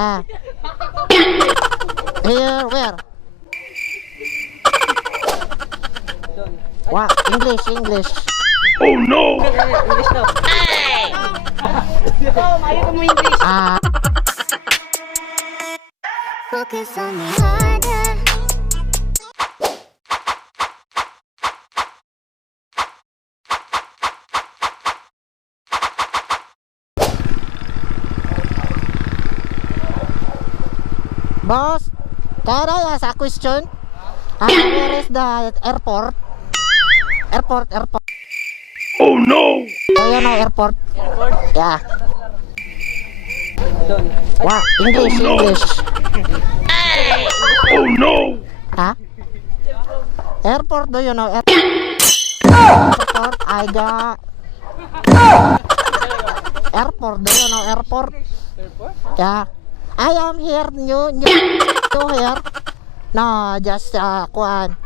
Ah. Here, where? Wow, English, English. English daw. Oh, mayo ka mo English. Ah, Focus on me harder. Boss, can I ask a question? Ah, where is the airport? Airport, airport. Oh no! Do you know airport? Airport. Yeah. Wow, English, English. Oh no! Huh? Airport, do you know air- airport? I got airport. Do you know airport? Airport? Yeah. I am here, new, new, new here. No, just uh, kuan.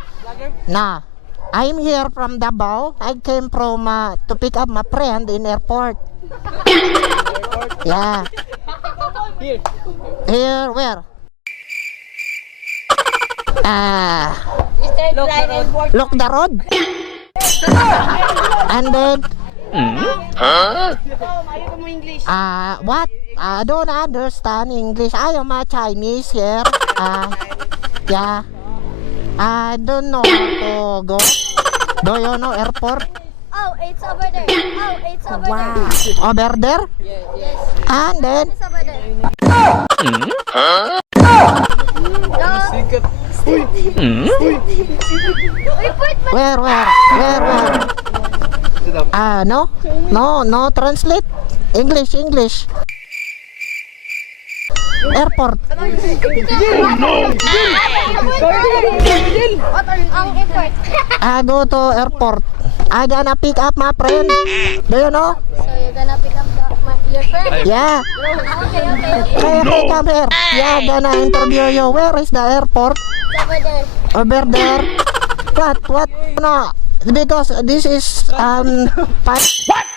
Nah, I'm here from Davao. I came from uh, to pick up my friend in airport. Airport. Yeah. Here. Here, where? Ah, Look, airport. look the road. And then, Oh, mayo ka mo English. uh, what? I don't understand English. I am a Chinese here. Uh, yeah. I don't know how to go. Do you know airport? Oh, it's over there. Oh, it's over Wow. there. Over there? Yeah, yeah. And then, It's over there. Sikat. Report mo. where, where? Where, where? Ah, no? No, no, translate. English, English. Airport. No! I go to airport. I gonna pick up my friend. Do you know? so you're gonna pick up the, my, your friend? Yeah. Okay, okay. Hey, come here. Yeah, gonna interview you. Where is the airport? Over there. Over there. What? What? No. Because this is um 5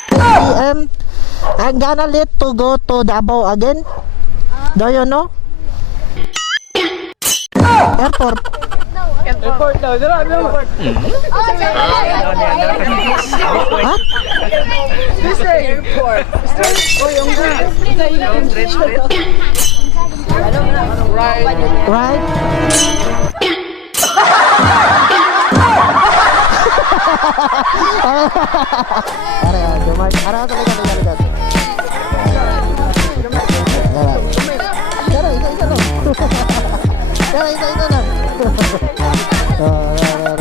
p.m. I'm gonna let to go to Davao again. Do you know? Airport. Airport daw. Dala, over there. Huh? This. Airport. Oh. Right. Right? Are, ah, dumag. Ara, talaga, talaga, talaga. Ara. Ara, isa, isa lang. Ara, isa, isa lang. Ah, ara,